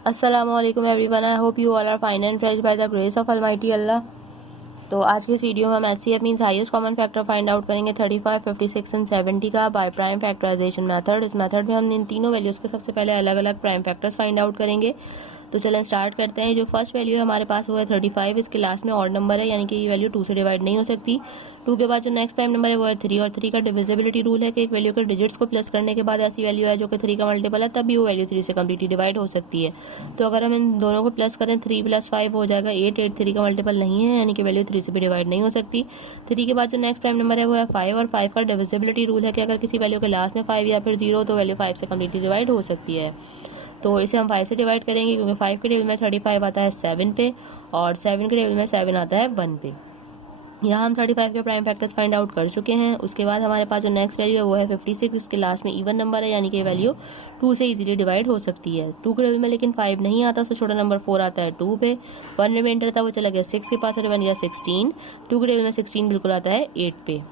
अस्सलामुअलैकुम everyone, I hope you all are fine and fresh by the grace of almighty Allah. तो आज के इस वीडियो में हम HCF means highest common factor find out करेंगे 35, 56 एंड 70 का बाय प्राइम फैक्टराइजेशन मेथड। इस मेथड में हम इन तीनों वैल्यूज के सबसे पहले अलग अलग प्राइम फैक्टर्स फाइंड आउट करेंगे। तो चलें स्टार्ट करते हैं। जो फर्स्ट वैल्यू है हमारे पास वो है 35। इसके लास्ट में ऑड नंबर है, यानी कि ये वैल्यू 2 से डिवाइड नहीं हो सकती। 2 के बाद जो नेक्स्ट प्राइम नंबर है वो है 3, और 3 का डिविजिबिलिटी रूल है कि एक वैल्यू के डिजिट्स को प्लस करने के बाद ऐसी वैल्यू है जो कि 3 का मल्टीपल है, तब भी वो वैल्यू 3 से कम्प्लीटली डिवाइड हो सकती है। तो अगर हम इन दोनों को प्लस करें 3 + 5 हो जाएगा 8। 8 3 का मल्टीपल नहीं है, यानी कि वैल्यू 3 से भी डिवाइड नहीं हो सकती। 3 के बाद जो नेक्स्ट प्राइम नंबर है वो है 5, और 5 का डिविजिबिलिटी रूल है कि अगर किसी वैल्यू के लास्ट में 5 या फिर 0 तो वैल्यू 5 से कम्प्लीटली डिवाइड हो सकती है। तो इसे हम 5 से डिवाइड करेंगे, क्योंकि 5 के टेबल में 35 आता है 7 पे, और 7 के टेबल में 7 आता है 1 पे। यहाँ हम 35 के प्राइम फैक्टर्स फाइंड आउट कर चुके हैं। उसके बाद हमारे पास जो नेक्स्ट वैल्यू है वो है 56। इसके लास्ट में इवन नंबर है, यानी कि वैल्यू 2 से इजीली डिवाइड हो सकती है। 2 के टेबल में लेकिन 5 नहीं आता, तो छोटा नंबर 4 आता है 2 पे। 1 रिमाइंडर था वो चला गया 6 के पास और बन गया 16। 2 के टेबल में 16 बिल्कुल आता है 8 पे।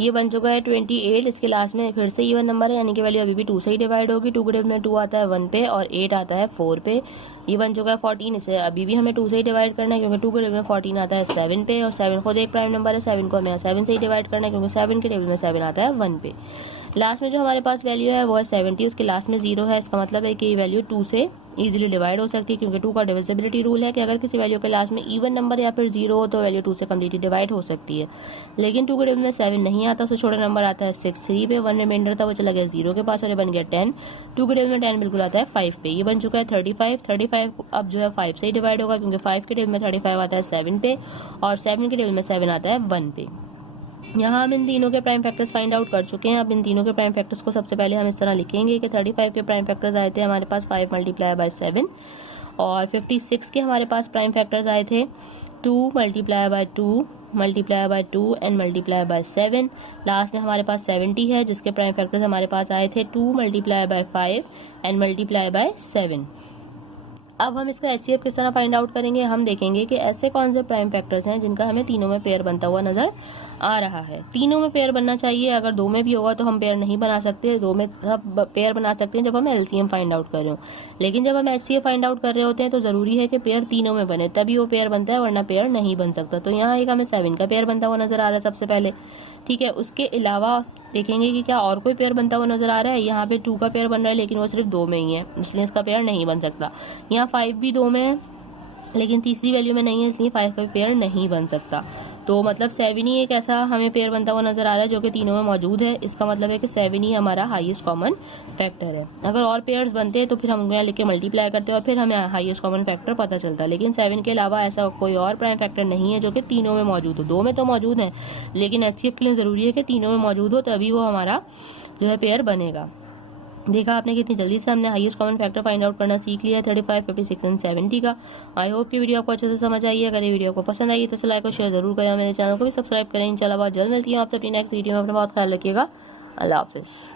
ये बन चुका है 28। इसके लास्ट में फिर से इवन नंबर है, यानी कि वैल्यू अभी भी 2 से ही डिवाइड होगी। 2 के टेबल में 2 आता है 1 पे और 8 आता है 4 पे। ये बन चुका है 14। इसे अभी भी हमें 2 से ही डिवाइड करना है, क्योंकि 2 के टेबल में 14 आता है 7 पे, और 7 खुद एक प्राइम नंबर है। 7 को हमें 7 से ही डिवाइड करना है, क्योंकि 7 के टेबल में 7 आता है 1 पे। लास्ट में जो हमारे पास वैल्यू है वो है 70। उसके लास्ट में 0 है। इसका मतलब है कि ये वैल्यू 2 से इजीली डिवाइड हो सकती है, क्योंकि 2 का डिविजिबिलिटी रूल है कि अगर किसी वैल्यू के लास्ट में इवन नंबर या फिर 0 हो तो वैल्यू 2 से कम्प्लीटली डिवाइड हो सकती है। लेकिन 2 के टेबल में 7 नहीं आता, तो छोटा नंबर आता है 6 3 पे। 1 रिमाइंडर था वो चला गया 0 के पास और ये बन गया 10। 2 के टेबल में 10 बिल्कुल आता है 5 पे। ये बन चुका है 35। 35 अब जो है 5 से ही डिवाइड होगा, क्योंकि 5 के टेबल में 35 आता है 7 पे, और 7 के टेबल में 7 आता है 1 पे। यहाँ हम इन तीनों के प्राइम फैक्टर्स फाइंड आउट कर चुके हैं। अब इन तीनों के प्राइम फैक्टर्स को सबसे पहले हम इस तरह लिखेंगे कि 35 के प्राइम फैक्टर्स आए थे हमारे पास 5 × 7, और 56 के हमारे पास प्राइम फैक्टर्स आए थे 2 × 2 × 2 एंड × 7। लास्ट में हमारे पास 70 है, जिसके प्राइम फैक्टर्स हमारे पास आए थे 2 × 5 एंड × 7। अब हम इसका एचसीएफ किस तरह फाइंड आउट करेंगे। हम देखेंगे कि ऐसे कौन से प्राइम फैक्टर्स हैं जिनका हमें तीनों में पेयर बनता हुआ नजर आ रहा है। तीनों में पेयर बनना चाहिए, अगर 2 में भी होगा तो हम पेयर नहीं बना सकते। 2 में सब पेयर बना सकते हैं जब हम एलसीएम फाइंड आउट कर रहे हो, लेकिन जब हम एचसीएफ फाइंड आउट कर रहे होते हैं तो जरूरी है कि पेयर तीनों में बने, तभी वो पेयर बनता है, वरना पेयर नहीं बन सकता। तो यहाँ एक हमें 7 का पेयर बनता हुआ नजर आ रहा है सबसे पहले, ठीक है। उसके अलावा देखेंगे कि क्या और कोई पेयर बनता हुआ नजर आ रहा है। यहाँ पे 2 का पेयर बन रहा है, लेकिन वो सिर्फ 2 में ही है, इसलिए इसका पेयर नहीं बन सकता। यहाँ 5 भी 2 में है, लेकिन तीसरी वैल्यू में नहीं है, इसलिए 5 का पेयर नहीं बन सकता। तो मतलब 7 ही एक ऐसा हमें पेयर बनता हुआ नजर आ रहा है जो कि तीनों में मौजूद है। इसका मतलब है कि 7 ही हमारा हाईएस्ट कॉमन फैक्टर है। अगर और पेयर्स बनते हैं तो फिर हम उनको यहाँ लिख के मल्टीप्लाई करते हैं और फिर हमें हाईएस्ट कॉमन फैक्टर पता चलता है। लेकिन 7 के अलावा ऐसा कोई और प्राइम फैक्टर नहीं है जो कि तीनों में मौजूद हो। 2 में तो मौजूद है, लेकिन एचसीएफ के लिए जरूरी है कि तीनों में मौजूद हो, तभी वो हमारा जो है पेयर बनेगा। देखा आपने कितनी जल्दी से हमने highest common factor find out करना सीख लिया है 35, 56 एंड 70 का। आई होप कि वीडियो आपको अच्छे से समझ आई है। अगर ये वीडियो को पसंद आई तो लाइक और शेयर जरूर करें, मेरे चैनल को भी सब्सक्राइब करें। इंशाल्लाह बहुत जल्द मिलती है आपसे अपनी नेक्स्ट वीडियो में। अपना बहुत ख्याल रखिएगा। अल्लाह हाफिज़।